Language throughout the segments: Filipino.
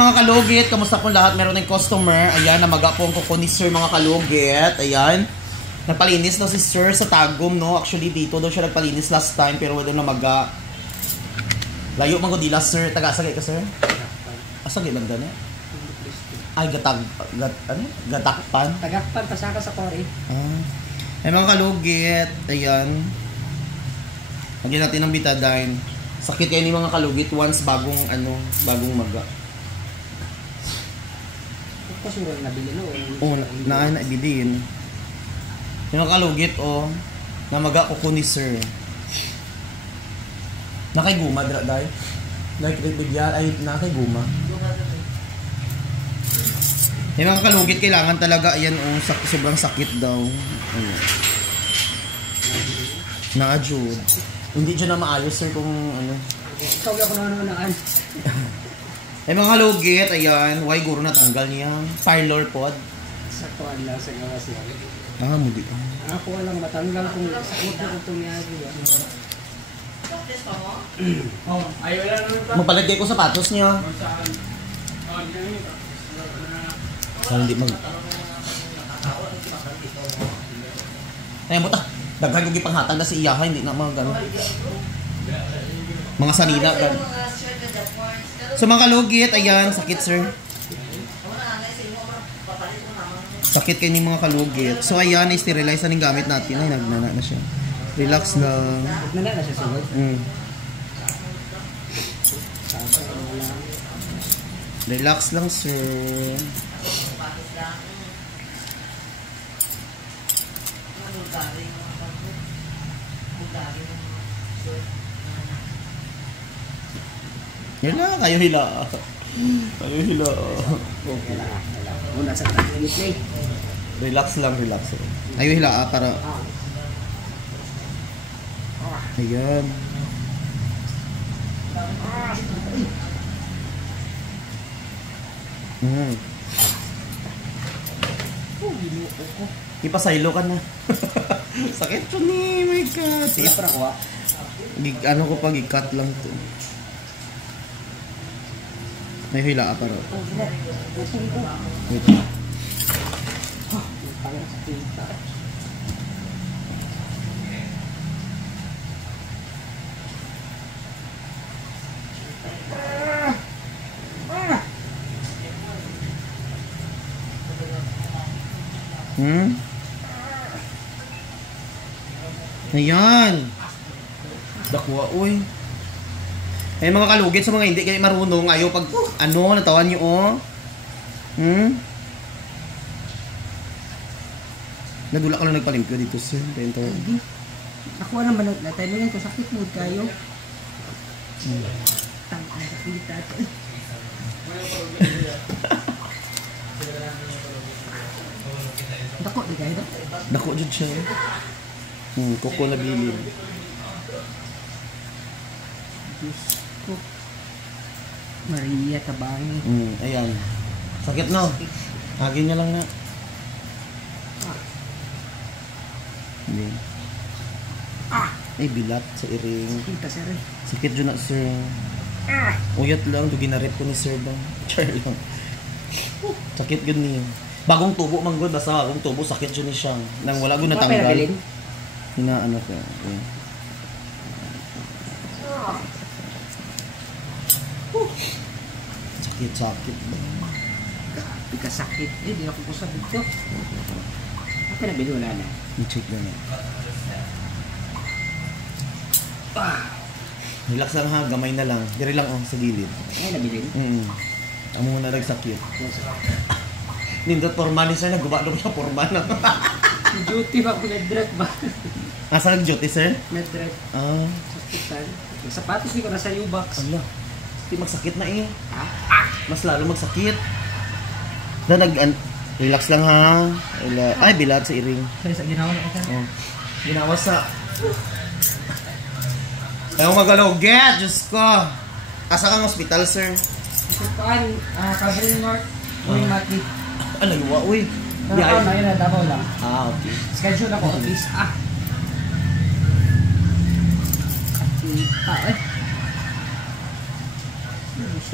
Mga kalugit, kamusta po lahat? Meron ng customer. Ayan, namaga po ang kuko ni Sir mga kalugit. Ayan. Nagpalinis daw si Sir sa Tagum, no? Actually, dito daw siya nagpalinis last time, pero wala namaga. Layo man ko dila, Sir. Taga-asagay ka, Sir? Asagay lang doon, eh? Ay, gatakpan? Tagakpan, pasaka sa kore. Ay, mga kalugit. Ayan. Lagyan natin ng betadine. Sakit kayo ni mga kalugit once bagong maga. Kasurang nabili, no? Oo, naibilin. Yung mga kalugit, namaga kuko ni Sir. Nakay guma, dahil? Nakay guma. Yung mga kalugit, kailangan talaga, ayan, sobrang sakit daw. Ayan. Na-adjud. Hindi dyan na maayos, Sir, kung ano. Ikaw ako naman. Ay, mga kalugit, ayan, why guro natanggal niya? Parlor pod. Sa kuwan lang, sa gawas lang. Mudi. Ako walang matanggal kung sakot na itong niyagi. Magpalit kayo ko sapatos niya. Hindi mag... Ayan, buta. Daghan yung ipanghatag na si Iyaha, hindi na mga gano'n. Mga sanina, gano'n. So mga kalugit, ayan, sakit, Sir. Sakit kayo ni mga kalugit. So ayan, i-sterilize na yung gamit natin. Ay, nagnana na siya. Relax lang. Nagnana na siya sunod? Relax lang, Sir. Yan na, kayo hila. Okay lang. Muna sa takilit na eh. Relax lang. Kayo hila para... Ayan. Ipasaylo ka na. Sakit to ni, my God. Ano ko pag i-cut lang to. May hila para. Wait. Ayan. Dakwa, uy. Eh mga kalugit sa mga hindi kayo marunong, ayaw pag natawan nyo, Nagula ka lang nagpalimpyo dito, Sir. Ako naman natay ko sakit mood kayo. Dako di kayo? Dako jud siya. Kuko na bilin. Maria Tabang. Ayan. Sakit no? Hagin niya lang na. Hindi. Ay, bilat sa iring. Sakit dyan na, Sir. Uyat lang. Ginarip ko ni Sir bang. Char lang. Sakit dyan niya. Bagong tubo man good. Basta bagong tubo. Sakit dyan ni siyang. Nang wala ko natanggal. Hinaano ko. Okay. Sakit. Sakit. Di ako po sabi ko. Ako na binula na. I-check na na. Relax lang ha. Gamay na lang. Dire lang sa gilid. Ay, nabilin? Amo na nagsakit. Nindot porma ni Sir. Naguba daw siya porma na. Duty ba? Med-drive ba? Asa nag-duty, Sir? Med-drive. Sa hospital. Sapatos di ko nasa U-box. Ala. Di magsakit na eh. Mas lalo magsakit. Relax lang ha. Ay, bilat sa iring. Sa ginawa na ito? Ginawa sa... Ayaw magalugit, Diyos ko. Asa kang hospital, Sir? Saan? Cavern North. Uy, Mati. Ano, luwa, uy. Nakakaw na yun na Davao lang. Okay. Schedule ako at least.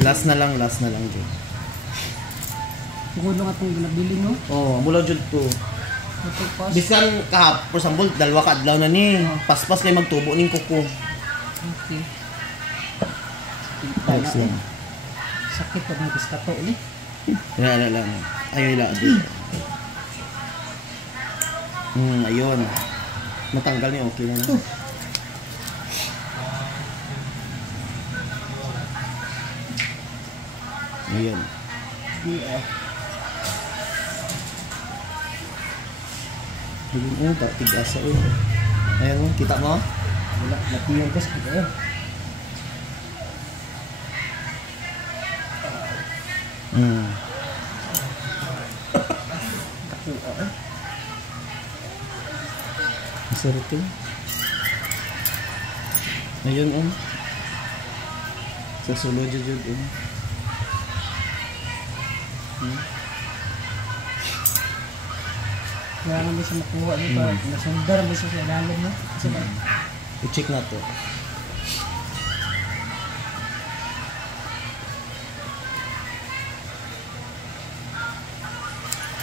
Last na lang, Diyos. Tugulo nga itong ginabili no. Oh, mula jud to. Ito pas. Biskan kahap, for example, dalawa ka adlaw na ni. Paspas kay magtubo ning kuko. Okay. Ayos lang. Sakit pa ng biskato ni. Wala lang. Ayaw ila. Ayun. Matanggal niya, okay na. Ayun. Ayun, tigas ako. Ayan mo, kita mo? Wala, natiyong ko sa kaya. Masarap yun. Ayun, sa sulod jud Kaya naman siya makuha dito. Nasundar mo siya sa ilalim no. Kasi ba? I-check na to.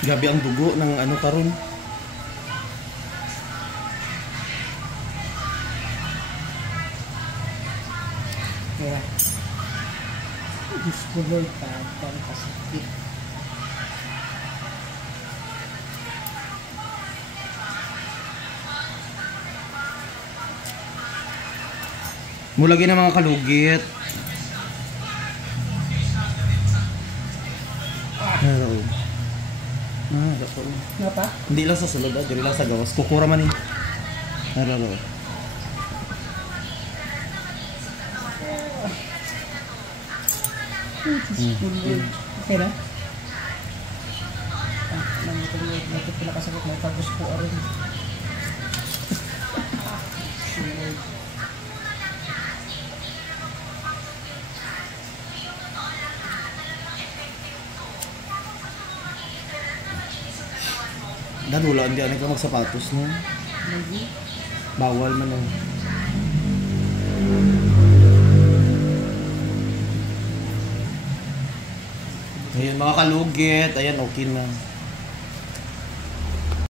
Gabi ang dugo ng ano karon. Kaya. Diyos ko Lord, parang kasakit. Mulagi na mga kalugit. Hello. Dako. Nga pa? Hindi lang sa sulod, dili lang sa gawas. Kukura man ni. Hello. Diyos ko Lord. Okay na? Nangito Lord, nato pala kasakit na tapos ko aron. Dan wala hindi ka magsapatos no. Lagi. Bawal man no. Ayun mga kalugit, ayan okay na.